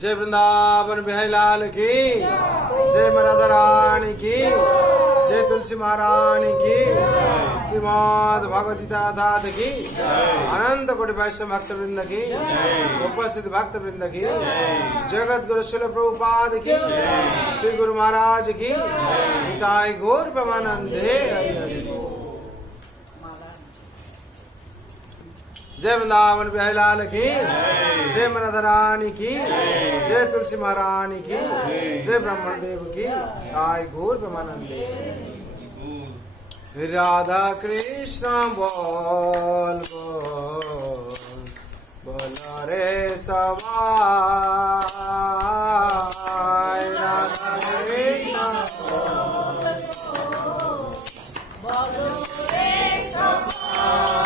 जय वृंदावन बिहारी लाल की, जय राधा रानी की, जय तुलसी महारानी की, श्रीमद् भगवती दास की, अनंत कोटि वैष्णव भक्त वृंद की, उपस्थित भक्त वृंद की, जगत गुरु शिल प्रभुपाद की, श्री गुरु महाराज की, निताई गौर प्रेमानंदे। जय वृंदावन बिहारी लाल की, जय राधा रानी की, जय तुलसी महारानी की, जय ब्रह्मण देव की, ताई गौर प्रेमानंदे। राधा कृष्ण बोल बोल बोलो रे सवाई, राधा कृष्ण बोलो रे सवाई,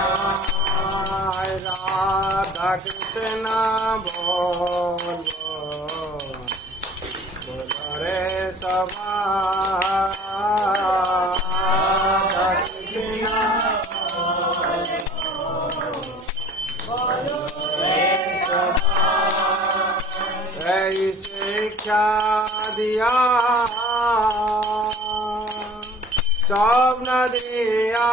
राधा कृष्ण बोल बोलो रे सवाई, राधा कृष्ण बोलो रे सवाई। ऐसे क्या दिया सब न दिया,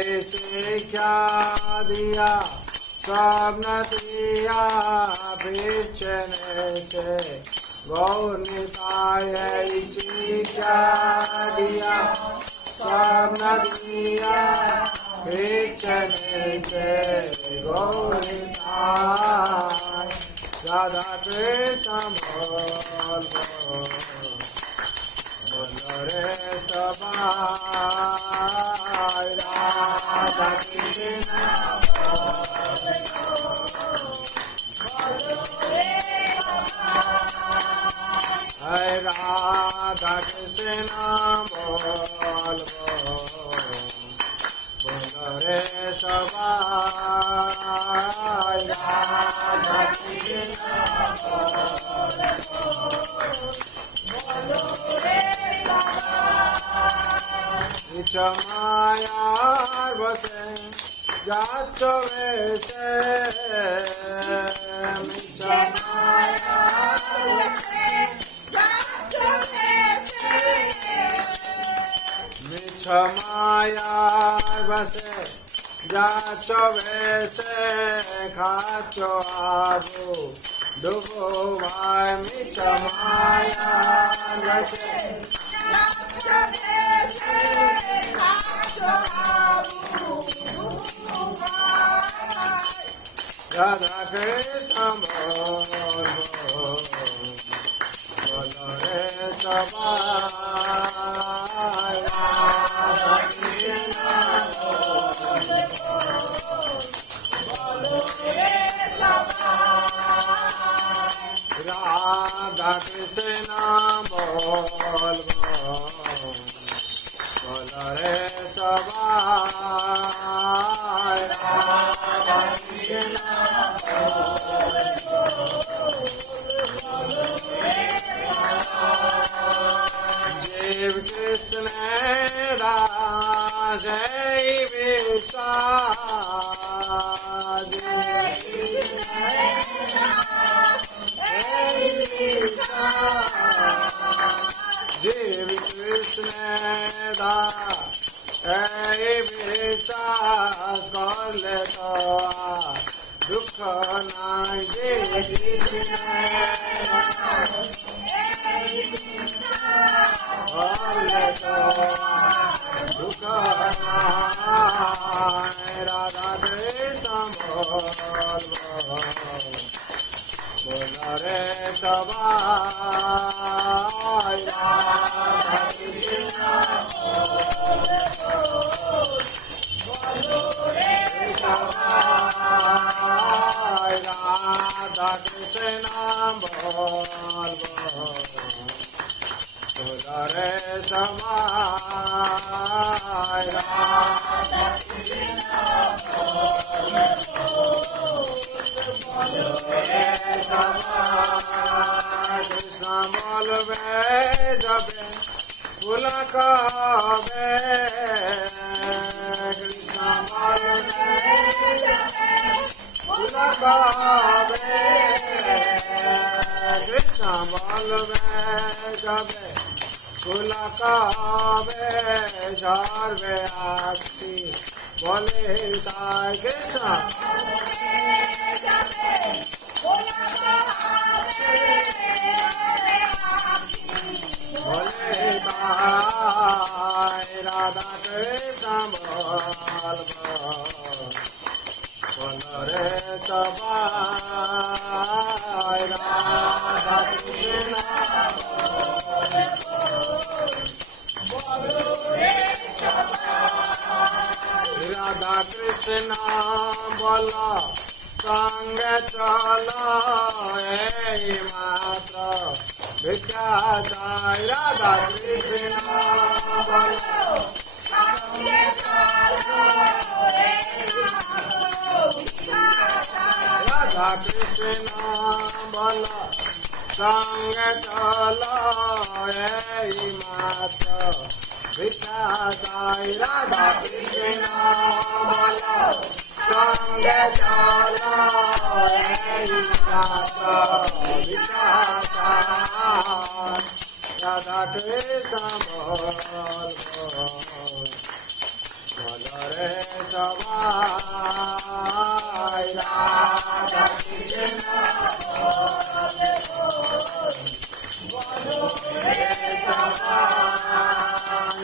ऐसे क्या दिया सब न दिया, बेचने से गौर निताय। ऐसे क्या दिया सब न दिया, बेचने से गौर निताय। राधा कृष्ण बोल बोलो रे सवाई, राधा कृष्ण है, राधा कृष्ण बोल बोलो रे सवाई, राधा कृष्ण बोलो रे सवाई। माया बसे जात वैसे, मिछ माया बसे जात वैसे, खाचो आबो डुबो भाई। मिछ माया बसे राधा कृष्ण बोल बोलो रे सवाई, राधा कृष्ण बोलो रे सवाई, राधा कृष्ण बोल बोलो रे सवाई, राधा कृष्ण जीव कृष्ण दास विश्वास, जीव कृष्ण दास विश्वास कर ले तो दुख नाय। जीव कृष्ण कर ले तो दुख नाय। राधा कृष्ण बोल बोलो रे सवाई, राधा कृष्ण बोलो रे सवाई, राधा कृष्ण बोल बोलो रे सवाई, राधा कृष्ण बोलो रे सवाई। कृष्ण बोलबे जबे पुलकावे कृष्ण बलदेव पुलकावे कृष्ण बलदेव पुलकावे सर्वे आस्ति बोले ताय कृष्ण बोले ताय राधा कृष्ण बोल रे सबाय राधा कृष्ण राधा कृष्ण बोला संग चलो मात्र विख्यात राधा कृष्ण बोला राधा कृष्ण बोला संग चलो मात्र विख्यात राधा कृष्ण बोला संग चलो विख्यात राधा कृष्ण बोल रे सवाई राधा कृष्ण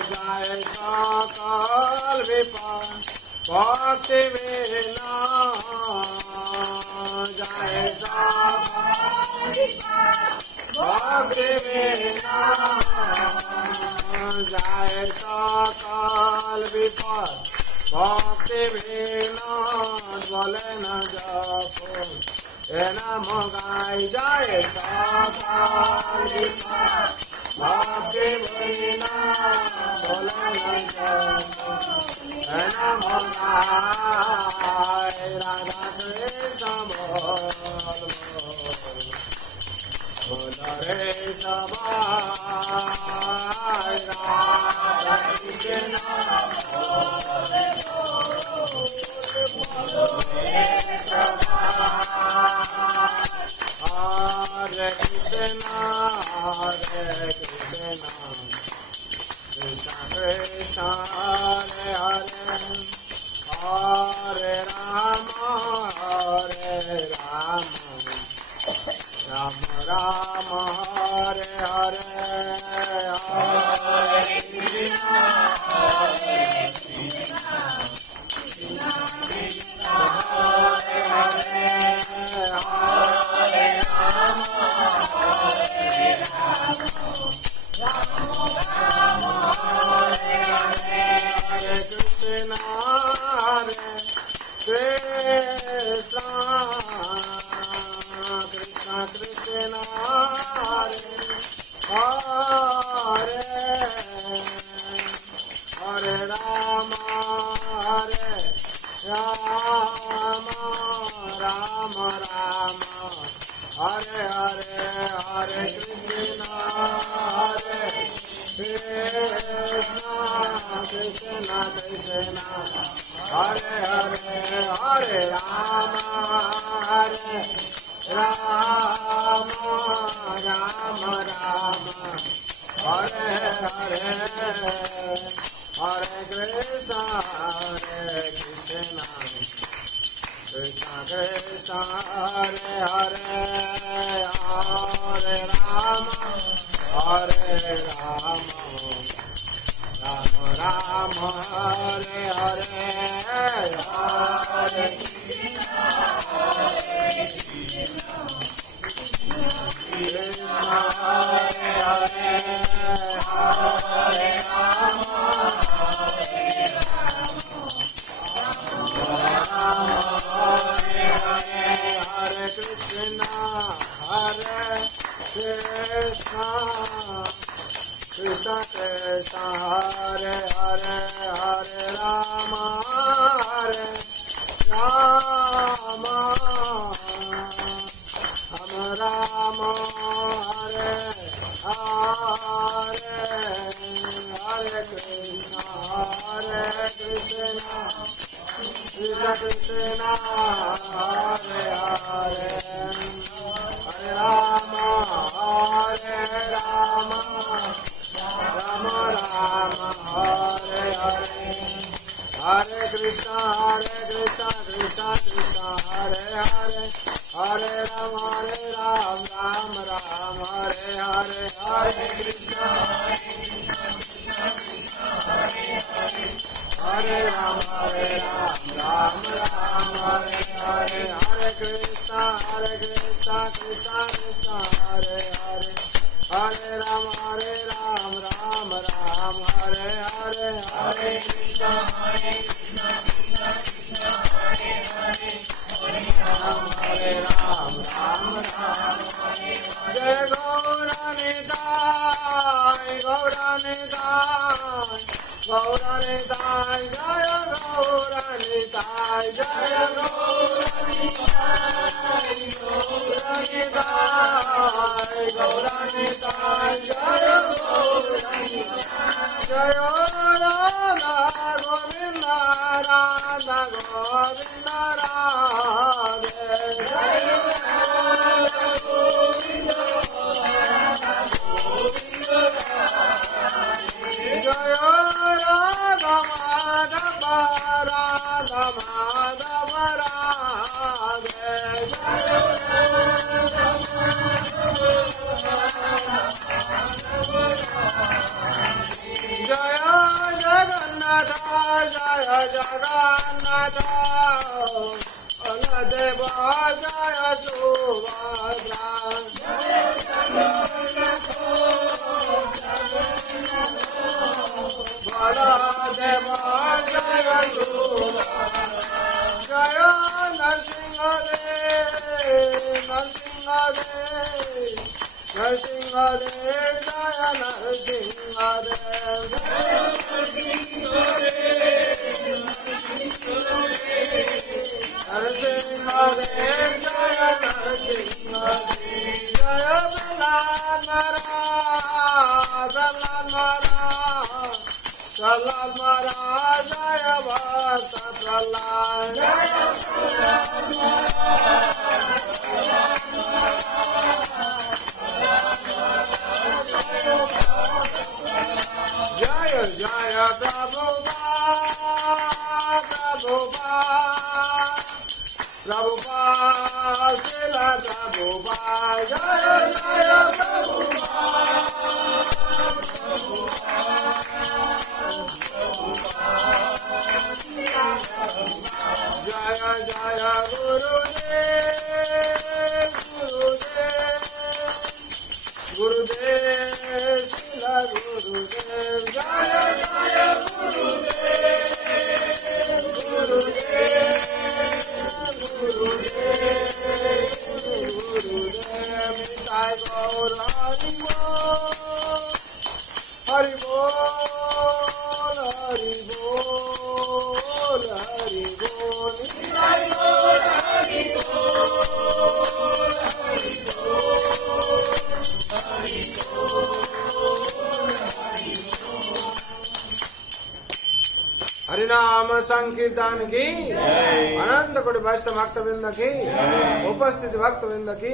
जय सकल विपान भक्ति बिना जय भक्ति बिना जय सकल विपान भक्ति बिना बोले न जपो नाम गाय जय सकल विपान भक्ति बिना बोले न जपो नाम गाय राधा कृष्ण बोल रे सबाय राधा कृष्ण हरे कृष्ण कृष्ण कृष्ण हरे हरे हरे राम राम राम हरे हरे हरे कृष्ण हरे हरे हरे राम हरे कृष्ण कृष्ण कृष्ण हरे Ram Ram Ram Hare Hare Hare Krishna Krishna Krishna Hare Hare Hare Ram Ram Ram Ram Hare Hare Hare Krishna Krishna Krishna Hare Hare Hare Ram Ram Ram Hare Hare Hare Hare Krishna, Hare Krishna, Krishna Krishna, Hare Hare, Hare Rama, Hare Rama, Rama Rama, Hare Hare Krishna, Hare Krishna, Krishna Krishna, Hare Hare, Hare Rama, Hare Rama, Rama Rama, Hare Hare, Hare Krishna, Krishna Krishna, Hare Hare, Hare Rama, Rama Rama, Hare Hare, Hare Krishna, Hare Rama, Rama Rama, Hare Hare, Hare Krishna, Krishna Krishna, Hare Hare, Hare Rama, Rama Rama, Hare Hare, Hare Krishna, Krishna Krishna, Hare Hare, Hare Rama, Rama Rama, Jai Gauranitai, Gauranitai, Gauranitai, Jaya Gauranitai, Jaya Gauranitai, Gauranitai, Gauranitai, Jaya Gauranitai, Jaya Radha Govinda, Radha Govinda, Radhe, Jaya Radha Govinda, Radha Govinda, Jaya Radha Madhava, Radha Madhava, Radhe, Jaya Jaya Jagannatha, Jaya Jagannatha, Baladeva, Jaya Subhadra, Baladeva, Jaya Subhadra, Jaya Narsingadev, Narsingadev, Narsingadev, Jaya Narsingadev, Jaya Narsingadev, Jaya Narsingadev, Jaya Prahlad Maharaj, Prahlad Maharaj, Prahlad Maharaj, Jaya Bhakta Prahlad, Jaya Prahlad Jaya Jaya Prabhupada, Prabhupada, Prabhupada, Srila Prabhupada, Jaya Jaya Prabhupada, Jaya Jaya Gurudev, Gurudev, Gurudev, Srila Gurudev, Jaya Jaya Gurudev, Gurudev, Gurudev, Gurudev, Nitai Gaur Hari Bol, Hari Bol, Hari Bol, Nitai Gaur Hari Bol, Hari Bol, Hari Bol, Hari Bol. हरिनाम संकीर्तन की, अनंत कोटि वैष्णव भक्त वृंद की, उपस्थित भक्त वृंद की,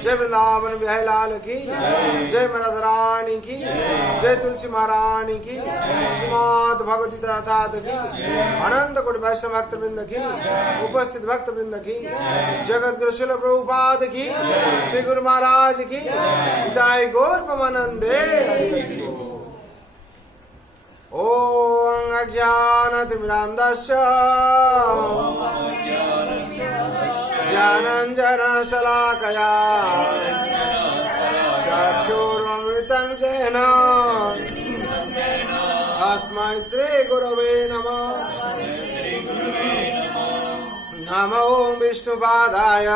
जय वृंदावन बिहारी लाल की, जय राधा रानी की, जय तुलसी महारानी की, श्रीमद् भगवती ठाकुर की, अनंत कोटि वैष्णव भक्त वृंद की, उपस्थित भक्त वृंद की, जगत गुरु श्रील प्रभुपाद की, श्री गुरु महाराज की, निताई गौर प्रेमानंदे। ओम अज्ञानतिमिरान्धस्य ज्ञानाञ्जनशलाकया चक्षुरुन्मिलितं येन तस्मै श्रीगुरवे नमः। नमो विष्णुपादाय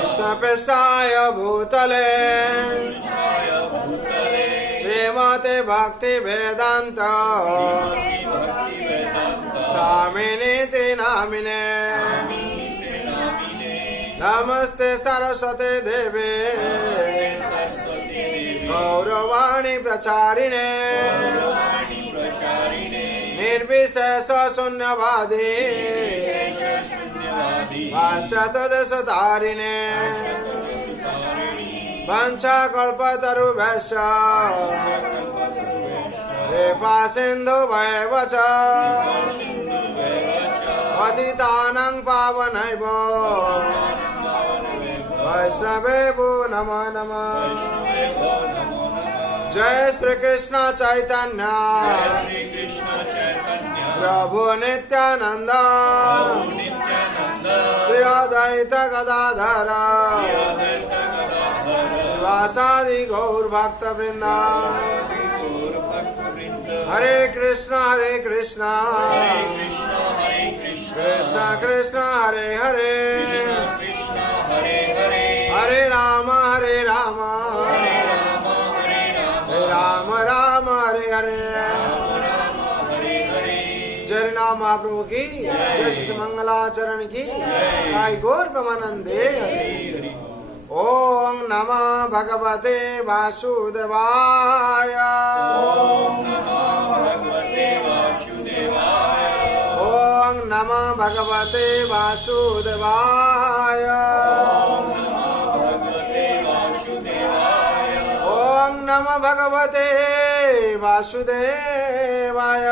कृष्णप्रेष्ठाय भूतले श्रीमते भक्ति वेदांत स्वामिने ते नामिने नमस्ते सरस्वते देवे गौरवाणी प्रचारिणे निर्विशेष शून्यवादी भाष्यतदेशधारिणे वंशकल्पतरुभ्यश्च कृपा सिन्धुभ्येव च पतितानां पावनैभ्यो वैष्णवेभ्यो नमो नमः। जय श्री कृष्ण चैतन्य प्रभु नित्यानंद श्री अद्वैत गदाधर शिवासादि गौर भक्त वृंद। हरे कृष्णा कृष्ण कृष्ण हरे हरे हरे राम राम राम हरे हरे। जय नाम महाप्रभु की जय श्री मंगलाचरण की जय गौर प्रेमानंदे। ओम नमः भगवते वासुदेवाय ओम नमः भगवते वासुदेवाय ओम नमः भगवते वासुदेवाय।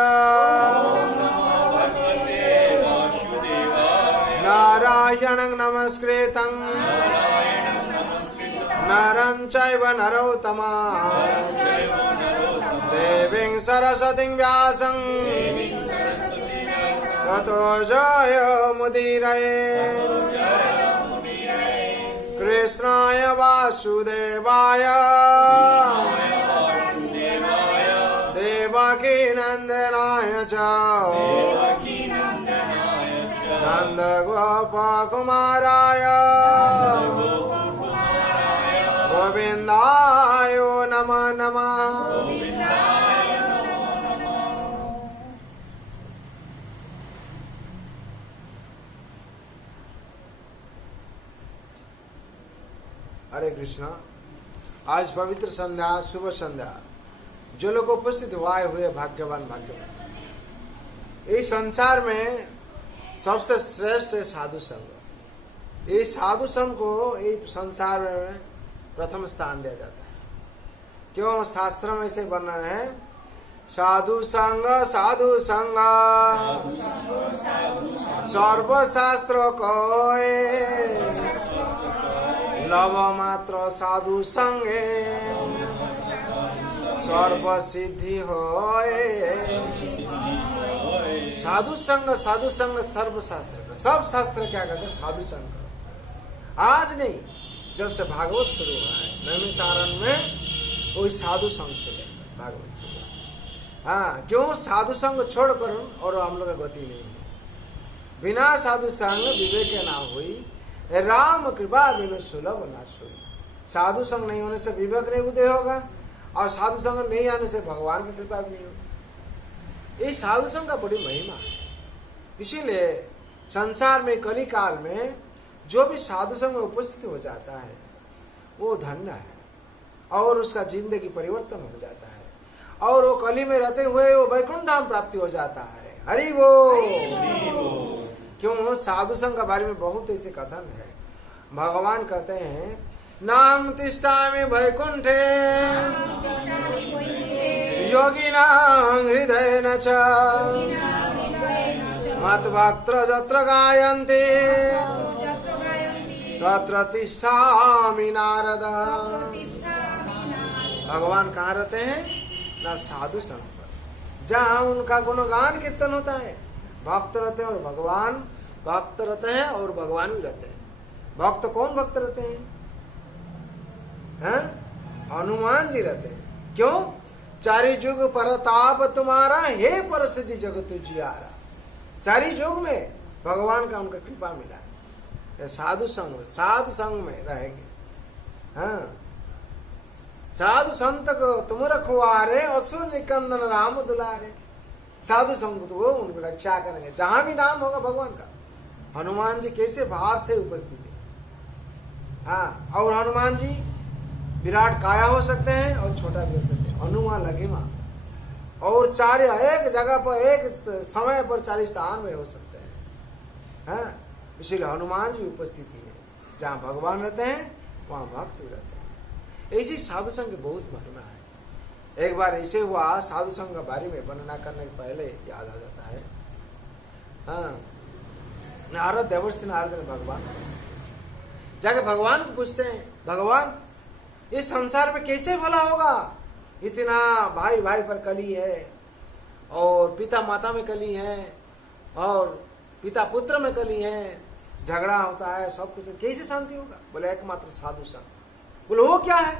नारायणं नमस्कृतं नरं चैव नरोत्तमं देवीं सरस्वतीं व्यासं ततो जयमुदीरये। कृष्णाय वासुदेवाय देवकी नंदनाय च नन्दगोपकुमाराय गोविन्दाय नमो नमः। हरे कृष्णा। आज पवित्र संध्या शुभ संध्या जो लोग उपस्थित हुए भाग्यवान भाग्यवान। इस संसार में सबसे श्रेष्ठ है साधु संघ। इस साधु संघ को इस संसार में प्रथम स्थान दिया जाता है। क्यों? शास्त्र में ऐसे वर्णन है साधु संघ सर्वशास्त्र को लव मात्र साधु संगे सर्व सिद्धि होए। साधु संग सर्व शास्त्र का सब शास्त्र क्या कहते हैं? साधु संग। आज नहीं, जब से भागवत शुरू हुआ है नैमिषारण्य में वही साधु संग से भागवत शुरू। हाँ, क्यों? साधु संग छोड़कर और हम लोग का गति नहीं है। बिना साधु संग विवेक ना हुई, राम कृपा बिनु सुलभ ना सुई। साधु संग नहीं होने से विवेक नहीं उदय होगा और साधु संग नहीं आने से भगवान की कृपा भी नहीं होगी। ये साधु संग का बड़ी महिमा है। इसीलिए संसार में कली काल में जो भी साधु संग में उपस्थित हो जाता है वो धन्य है और उसका जिंदगी परिवर्तन हो जाता है और वो कली में रहते हुए वो वैकुंठ धाम प्राप्ति हो जाता है। हरि बोल। क्यों? साधु संघ के बारे में बहुत ऐसे कथन है। भगवान कहते हैं नां तिष्ठामि वैकुंठे योगिनां हृदयेन च मद्भक्त्र यत्र गायन्ति तत्र तिष्ठामि नारद। भगवान कहाँ रहते हैं? ना साधु संघ पर, जहाँ उनका गुणगान कीर्तन होता है। भक्त रहते हैं और भगवान भक्त रहते हैं और भगवान भी रहते हैं। भक्त कौन भक्त रहते हैं? हनुमान जी रहते हैं। क्यों? चारि जुग परताप तुम्हारा हे परसिद्धि जगत जियारा। चारि जुग में भगवान का उनका कृपा मिला है। साधु संग में रहेंगे। हाँ, साधु संत को तुम रखवारे असुर निकंदन राम दुलारे। साधु संग को उनकी रक्षा करेंगे। जहां भी नाम होगा भगवान का। हनुमान जी कैसे भाव से उपस्थित है। हाँ, और हनुमान जी विराट काया हो सकते हैं और छोटा भी हो सकते हैं, हनुमान लघिमा, और चार एक जगह पर एक समय पर 40 स्थान में हो सकते हैं। हाँ, इसीलिए हनुमान जी उपस्थिति है, जहाँ भगवान रहते हैं वहाँ भक्त भी रहते हैं। ऐसी साधु संघ की बहुत महिमा है। एक बार ऐसे हुआ, साधु संघ के बारे में वर्णना करने के पहले याद आ जाता है। हाँ, नारद देवर्षि नारद ने भगवान जाके भगवान को पूछते हैं, भगवान इस संसार में कैसे भला होगा, इतना भाई भाई पर कली है, और पिता माता में कली है, और पिता पुत्र में कली है, झगड़ा होता है, सब कुछ, कैसे शांति होगा? बोले एकमात्र साधु संग। बोले वो क्या है?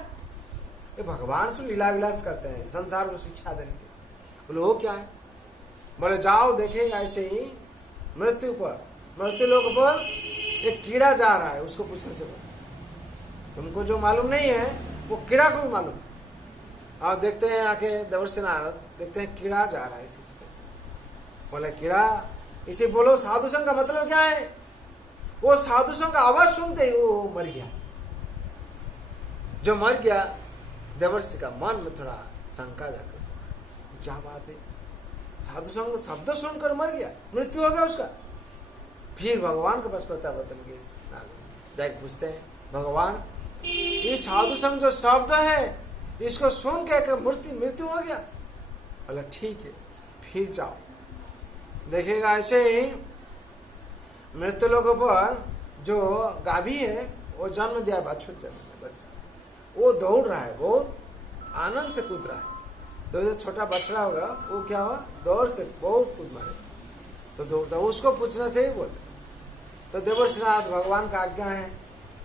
ये भगवान से लीला विलास करते हैं संसार को शिक्षा देने के। बोले वो क्या है? बोले जाओ देखेगा, ऐसे ही मृत्यु पर, मृत्यु लोक पर एक कीड़ा जा रहा है, उसको पूछने से बोले तुमको जो मालूम नहीं है वो कीड़ा को भी मालूम। और देखते हैं आके देवर्षि नारद देखते हैं कीड़ा जा रहा है इसी से। बोले कीड़ा, इसे बोलो साधु संघ का मतलब क्या है? वो साधु संघ का आवाज सुनते ही वो मर गया। जो मर गया, देवर्षि का मन में थोड़ा शंका जाकर, क्या बात है, साधु संघ शब्द सुनकर मर गया, मृत्यु हो गया उसका। फिर भगवान के पास प्रत्यावर्तन किए, जाके पूछते हैं भगवान ये साधु संघ जो शब्द है इसको सुन के मृत्यु हो गया? बोला ठीक है, फिर जाओ देखेगा, ऐसे ही मृत्यु लोगों पर जो गाभी है वो जन्म दिया, बच्चा वो दौड़ रहा है, बहुत आनंद से कूद रहा है। तो जो छोटा बछड़ा होगा वो क्या हुआ, दौड़ से बहुत कूद मारे, तो दौड़ता, उसको पूछने से ही बोलते। तो देवर्षि नारद भगवान का आज्ञा है,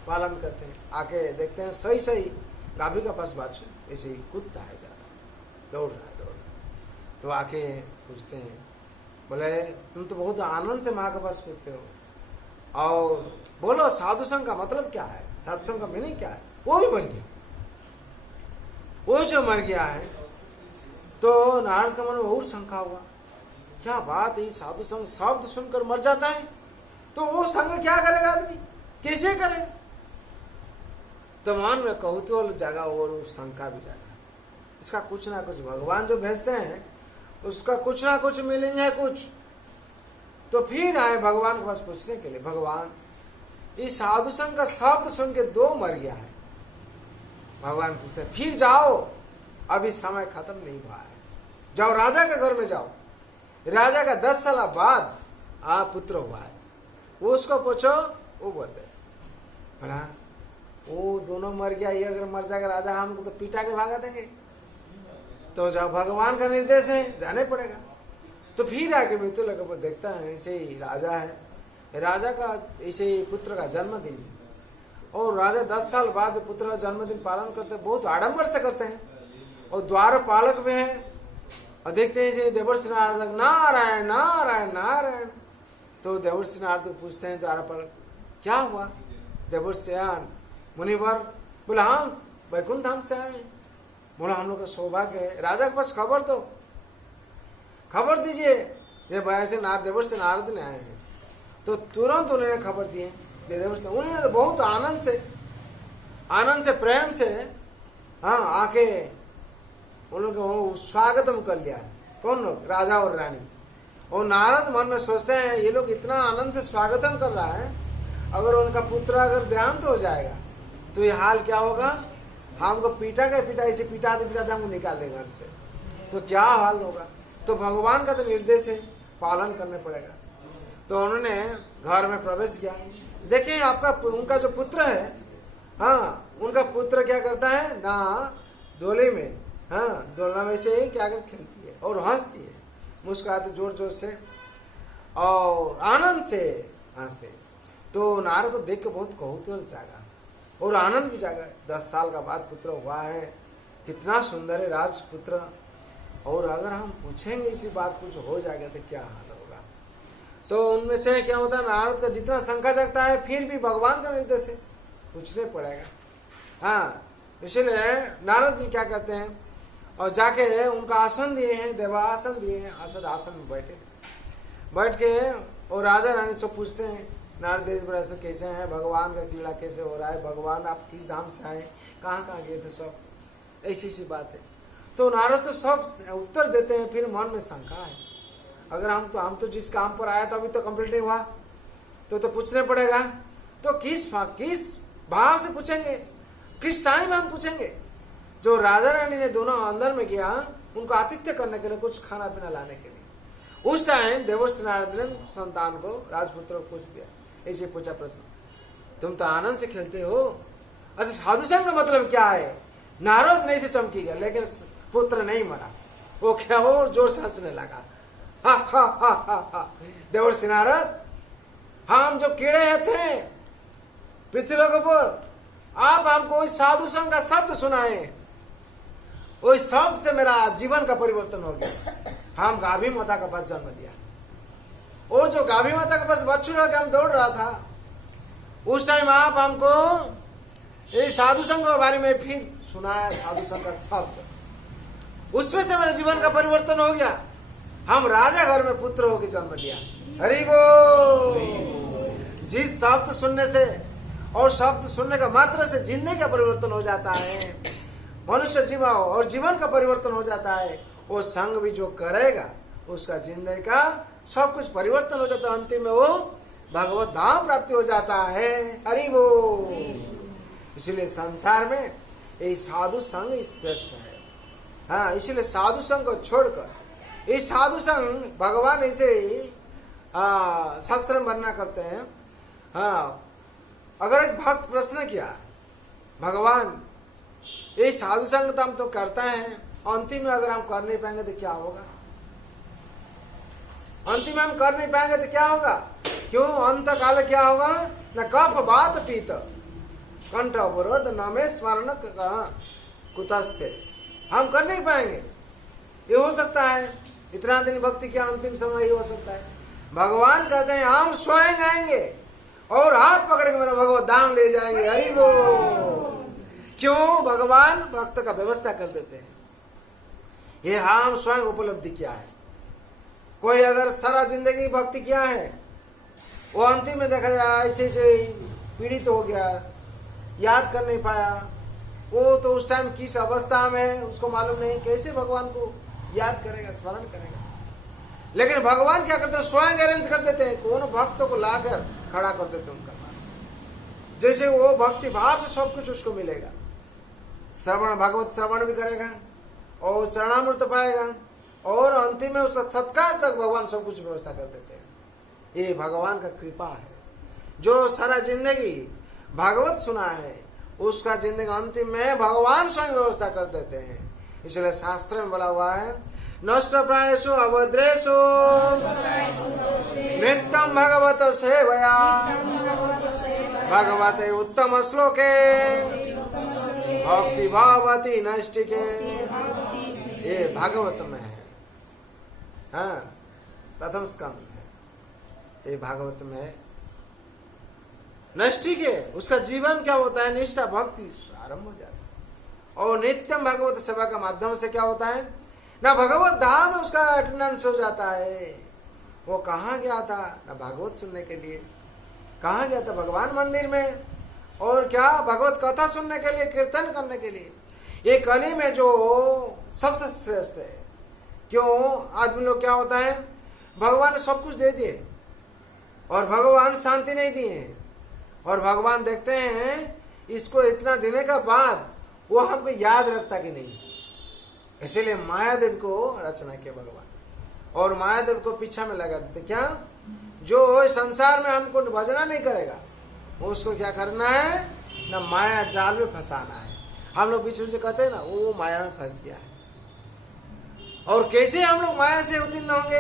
पालन करते हैं, आके देखते हैं सही सही गाभी का पास बाछड़ा ऐसे ही कूदता है, जा रहा दौड़ रहा है। तो आके पूछते हैं, बोले तुम तो बहुत आनंद से माँ के पास कूदते हो, और बोलो साधु संघ का मतलब क्या है, साधु संघ का मीनिंग क्या है? वो भी मर गया, वो जो मर गया है। तो नारद का मन में और शंका हुआ, क्या बात है, साधु संघ शब्द सुनकर मर जाता है, तो वो संघ क्या करेगा आदमी, कैसे करे? तो मन में कौतूहल जागा और शंका भी जागा, इसका कुछ ना कुछ भगवान जो भेजते हैं उसका कुछ ना कुछ मीनिंग है कुछ। तो फिर आए भगवान के पास पूछने के लिए, भगवान इस साधु संघ का शब्द सुन के 2 मर गया है। भगवान पूछते हैं फिर जाओ, अभी समय खत्म नहीं हुआ है, जाओ राजा के घर में जाओ, राजा का 10 साल बाद पुत्र हुआ है, वो उसको पूछो, वो बोलते भला वो दोनों मर गया, ये अगर मर जाएगा राजा हमको तो पिटा के भागा देंगे। तो जाओ, भगवान का निर्देश है, जाने पड़ेगा। तो फिर आके मृत्यु लोक पर देखता है ऐसे ही राजा है, राजा का ऐसे ही पुत्र का जन्मदिन है, और राजा 10 साल बाद जो पुत्र का जन्मदिन पालन करते हैं बहुत आडंबर से करते हैं, और द्वार पालक में है, और देखते हैं देवर्षि नारद नारायण नारायण नारायण। तो देवर्षि नारद पूछते हैं द्वार पालक क्या हुआ? देवर्षि मुनिवर बोला हाँ वैकुंठ धाम से आए। बोला हम लोग का सौभाग्य है, राजा के पास खबर दो, खबर दीजिए, ये भैया से देवर्षि नारद ने आए हैं। तो तुरंत उन्होंने खबर दिए देवर्षि, उन्होंने तो बहुत आनंद से प्रेम से हाँ आके उन लोग को स्वागतम कर लिया। कौन लोग? राजा और रानी। और नारद मन में सोचते हैं ये लोग इतना आनंद से स्वागतम कर रहा है, अगर उनका पुत्र अगर देहांत हो जाएगा तो ये हाल क्या होगा, हमको पीटा इसे पिटाते हमको निकाल देंगे घर से, तो क्या हाल होगा। तो भगवान का तो निर्देश है, पालन करने पड़ेगा। तो उन्होंने घर में प्रवेश किया। देखिए आपका उनका जो पुत्र है, हाँ उनका पुत्र क्या करता है ना, दोले में हाँ दोलना में से क्या कर खेलती है और हंसती है, मुस्कुराते जोर जोर से और आनंद से हंसते। तो नारद को देख के बहुत कौतूहल जागा और आनंद भी जागा। 10 साल का बाद पुत्र हुआ है, कितना सुंदर है राजपुत्र, और अगर हम पूछेंगे इसी बात कुछ हो जाएगा तो क्या हाल होगा। तो उनमें से क्या होता है, नारद का जितना शंका जगता है फिर भी भगवान का निर्देश है, पूछने पड़ेगा। हाँ इसलिए नारद जी क्या करते हैं, और जाके उनका आसन दिए हैं, देवासन दिए हैं, आसन में बैठ के और राजा रानी से पूछते हैं नारद देश पर ऐसे कैसे हैं, भगवान का लीला कैसे हो रहा है, भगवान आप किस धाम से आए, कहाँ कहाँ गए थे, सब ऐसी सी बात है। तो नारद तो सब उत्तर देते हैं, फिर मन में शंका है, अगर हम तो जिस काम पर आया था अभी तो कंप्लीट नहीं हुआ, तो पूछने पड़ेगा। तो किस भाव से पूछेंगे, किस टाइम हम पूछेंगे। जो राजा रानी ने दोनों अंदर में गया उनको आतिथ्य करने के लिए, कुछ खाना पीना लाने के लिए, उस टाइम देवर्षि नारद ने संतान को, राजपुत्र को पूछ दिया, ऐसे पूछा प्रश्न, तुम तो आनंद से खेलते हो, अच्छा साधु संग का मतलब क्या है। नारद ने इसे चमकी गया, लेकिन पुत्र नहीं मरा, वो क्या और जोर से हंसने लगा, हा हा हा हा हा। देवर्षि नारद, हम जो कीड़े थे पृथ्वीलोक पर, आप हमको इस साधु संग का शब्द सुनाए, उस शब्द से मेरा जीवन का परिवर्तन हो गया। हम गाभी माता का पास जन्म दिया, और जो गाभी माता के पास बच्चू के हम दौड़ रहा था, उस टाइम आप हमको ये साधु संघ के बारे में फिर सुनाया, साधु संघ का शब्द, उसमें से मेरे जीवन का परिवर्तन हो गया। हम राजा घर में पुत्र होकर जन्म लिया। हरि बोल। जिस शब्द सुनने से और शब्द सुनने का मात्र से जिंदगी का परिवर्तन हो जाता है, मनुष्य जीवन और जीवन का परिवर्तन हो जाता है। वो संग भी जो करेगा उसका जिंदगी का सब कुछ परिवर्तन हो जाता है, अंतिम में वो भगवत धाम प्राप्ति हो जाता है। हरि बोल। इसलिए संसार में ये साधु संग श्रेष्ठ है। हाँ, इसलिए साधु संग को छोड़कर ये साधु संग, भगवान इसे शास्त्र में वर्णना करते हैं। हाँ, अगर एक भक्त प्रश्न किया, भगवान ये साधु संग तो हम तो करता है, अंतिम में अगर हम कर नहीं पाएंगे तो क्या होगा, अंतिम में हम कर नहीं पाएंगे तो क्या होगा, क्यों अंत काल क्या होगा, न कफ बात पीत कंठ अवरोध न में स्मरण कुतस्ते, हम कर नहीं पाएंगे। ये हो सकता है इतना दिन भक्ति किया, अंतिम समय ही हो सकता है। भगवान कहते हैं हम स्वयं आएंगे और हाथ पकड़ के मेरा भगवत धाम ले जाएंगे। हरि बोल। क्यों, भगवान भक्त का व्यवस्था कर देते हैं, ये हम स्वयं उपलब्धि किया है। कोई अगर सारा जिंदगी भक्ति किया है, वो अंतिम में देखा जाए ऐसे पीड़ित हो गया, याद कर नहीं पाया, वो तो उस टाइम किस अवस्था में उसको मालूम नहीं, कैसे भगवान को याद करेगा, स्मरण करेगा। लेकिन भगवान क्या करते हैं, स्वयं अरेंज कर देते हैं, कौन भक्तों को लाकर खड़ा कर देते हैं उनका पास, जैसे वो भक्ति भाव से सब कुछ उसको मिलेगा। श्रवण, भगवत श्रवण भी करेगा और चरणामृत पाएगा, और अंतिम में उसका सत्कार तक भगवान सब कुछ व्यवस्था कर देते हैं। ये भगवान का कृपा है। जो सारा जिंदगी भागवत सुना है उसका जिंदगी अंतिम में भगवान स्वयं व्यवस्था कर देते हैं। इसलिए शास्त्र में बोला हुआ है, नष्ट प्रायसु अभद्रेषु नित्यं भगवत सेवया भगवते उत्तम श्लोके भक्ति भावती नष्टिके। ये भागवत में है। हाँ, प्रथम स्कंद है, ये भागवत में है। नष्टिके, उसका जीवन क्या होता है, निष्ठा भक्ति आरंभ हो जाता है। और नित्यम भगवत सेवा का माध्यम से क्या होता है ना, भगवत धाम में उसका अटेंडेंस हो जाता है। वो कहाँ गया था ना, भागवत सुनने के लिए। कहाँ गया था, भगवान मंदिर में। और क्या, भगवत कथा सुनने के लिए, कीर्तन करने के लिए। ये कली में जो सबसे श्रेष्ठ है। क्यों, आदमी लोग क्या होता है, भगवान ने सब कुछ दे दिए और भगवान शांति नहीं दिए, और भगवान देखते हैं इसको इतना देने का बाद वो हमको याद रखता कि नहीं। इसीलिए मायादेव को रचना किया भगवान, और मायादेव को पीछा में लगा देते। क्या, जो संसार में हमको भजना नहीं करेगा उसको क्या करना है ना, माया जाल में फंसाना है। हम लोग बीच में कहते हैं ना, वो माया में फंस गया है। और कैसे हम लोग माया से उत्तीर्ण होंगे,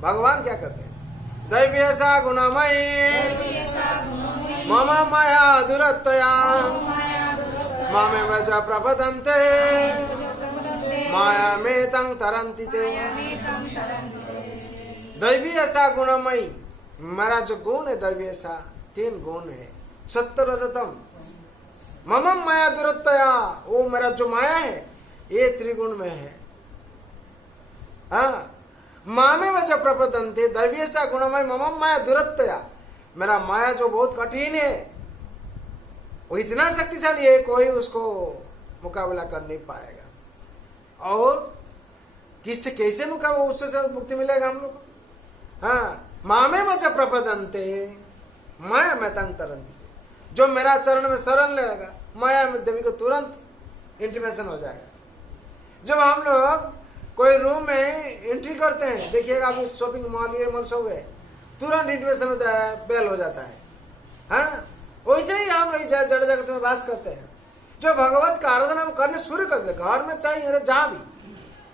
भगवान क्या कहते हैं, दैव्यसा गुणमयी मम माया दुरत्तया मामे वच प्रपदन्ते माया में तंग तरंती ते। दैवी ऐसा गुणमयी, मेरा जो गुण है दैवी ऐसा, 3 गुण है, सत्य रजतम मम माया दुरत्तया, वो मेरा जो माया है ये त्रिगुण में है। हाँ, मामे वच प्रपदन्ते दैवी ऐसा गुणमय मम माया दुरत्तया, मेरा माया जो बहुत कठिन है, वो इतना शक्तिशाली है, कोई उसको मुकाबला कर नहीं पाएगा। और किससे कैसे मुकाबला, उससे मुक्ति मिलेगा हम लोग को। हाँ, मामे मच प्रपदंते माया में तंग तरंती, जो मेरा चरण में शरण लेगा माया में देवी को तुरंत इंटीमेशन हो जाएगा। जब हम लोग कोई रूम में एंट्री करते हैं, देखिएगा आप शॉपिंग मॉल ये मॉल सब है, तुरंत इंटीमेशन हो जाता है, बेल हो जाता है। हाँ, वैसे ही हम लोग जड़ जगत में वास करते हैं। जो भगवत का आराधना हम करने शुरू कर देते, घर में चाहिए जहाँ भी,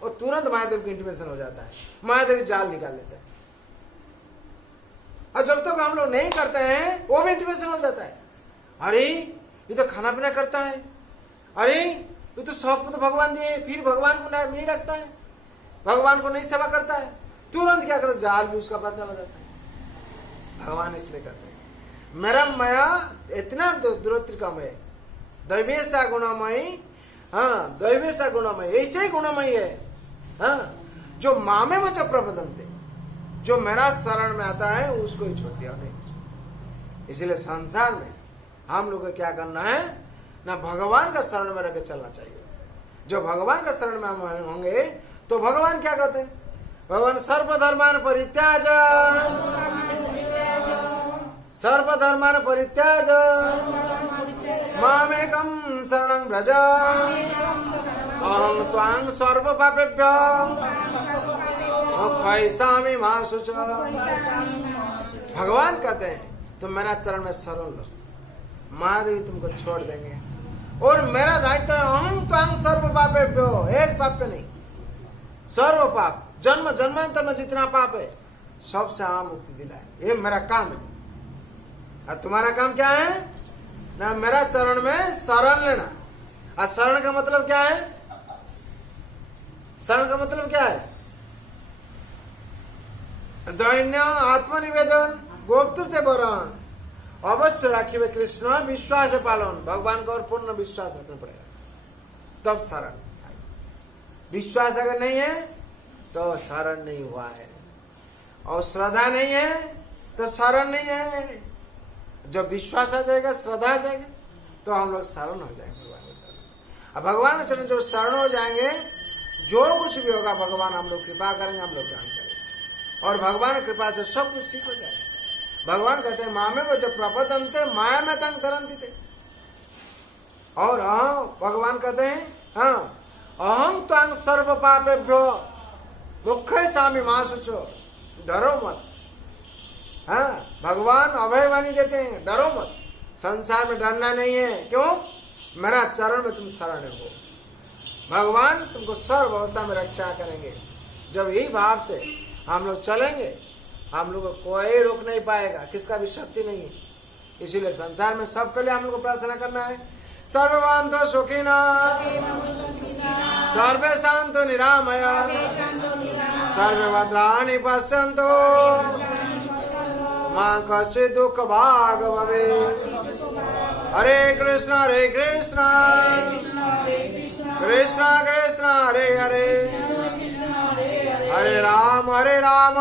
और तुरंत महादेव की इंटीमेशन हो जाता है, महादेव जाल निकाल लेते हैं। और जब तक हम लोग नहीं करते हैं वो भी इंटीमेशन हो जाता है। अरे ये तो खाना पीना करता है, अरे ये तो सब तो भगवान दिए, फिर भगवान को नहीं रखता है, भगवान को नहीं सेवा करता है, तुरंत क्या करता है, जाल भी उसका पास चला जाता है। भगवान इसलिए कहते हैं मेरा माया इतना दुरतिक्रम है, दैवीय सा गुणमयी। हाँ, दैवीय सा गुणमयी, ऐसे ही गुणमयी है। हाँ, जो मामे में जब प्रबंधन थे, जो मेरा शरण में आता है उसको ही छोड़ दिया नहीं। इसलिए संसार में हम लोग को क्या करना है ना, भगवान का शरण में रहकर चलना चाहिए। जो भगवान का शरण में हम होंगे तो भगवान क्या कहते हैं, भगवान सर्वधर्मान परित्याज, सर्वधर्मान परित्याज मामेकं शरणं व्रज अहं त्वां सर्व पापेभ्यो मोक्षयिष्यामि मा शुच। भगवान कहते हैं तुम मेरा चरण में शरण लो, महादेवी तुमको छोड़ देंगे। और मेरा दायित्व है अहं त्वां सर्व पापेभ्यो, एक पाप पे नहीं, सर्व पाप, जन्म जन्मांतर में जितना पाप है सबसे आम मुक्ति दिलाए, ये मेरा काम है। और तुम्हारा काम क्या है ना, मेरा चरण में शरण लेना। और शरण का मतलब क्या है, शरण का मतलब क्या है, दैन्य आत्मनिवेदन गोप्तते वरण अवश्य राखिए कृष्ण विश्वास पालन। भगवान का और पूर्ण विश्वास रखना पड़ेगा तब शरण। विश्वास अगर नहीं है तो शरण नहीं हुआ है, और श्रद्धा नहीं है तो शरण नहीं है। जब विश्वास आ जाएगा, श्रद्धा आ जाएगा, तो हम लोग शरण हो जाएंगे भगवान के चरण। अब भगवान के चरण जो शरण हो जाएंगे, जो कुछ भी होगा भगवान हम लोग कृपा करेंगे, हम लोग ग्रहण करेंगे, और भगवान की कृपा से सब कुछ ठीक हो जाएगा। भगवान कहते हैं मामे को जब प्रपदंते माया में तंग तरंती थे। और भगवान कहते हैं हाँ, अहं त्वां सर्व पापेभ्यो मोक्षयिष्यामि मा शुचो, डरो मत। हाँ, भगवान अभयवाणी देते हैं, डरो मत, संसार में डरना नहीं है। क्यों, मेरा चरण में तुम शरण हो, भगवान तुमको सर्व अवस्था में रक्षा करेंगे। जब यही भाव से हम लोग चलेंगे, हम लोग को कोई रोक नहीं पाएगा, किसका भी शक्ति नहीं है। इसीलिए संसार में सबके लिए हम लोग को प्रार्थना करना है, सर्वभवन्तु सुखिनः सर्वे सन्तु निरामयाः सर्वे भद्राणि पश्यन्तु मा कश्चित् दुःख भाग् भवेत्। हरे कृष्ण कृष्ण कृष्ण हरे हरे, हरे राम हरे राम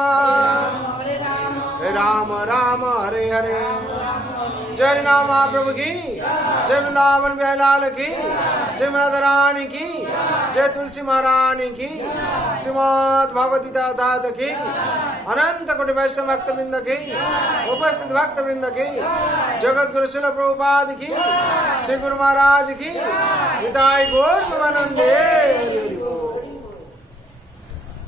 राम हरे हरे। जय नाम महाप्रभु की जय, वृंदावन बिहारी लाल की जय, राधा रानी की जय, तुलसी महारानी की, श्रीमद् भगवद गीता की, अनंत कोटि वैष्णव भक्त वृंद की, उपस्थित भक्त वृंद की, जगत गुरु शिल प्रभुपाद की, श्री गुरु महाराज की, निताई गौर प्रेमानंदे।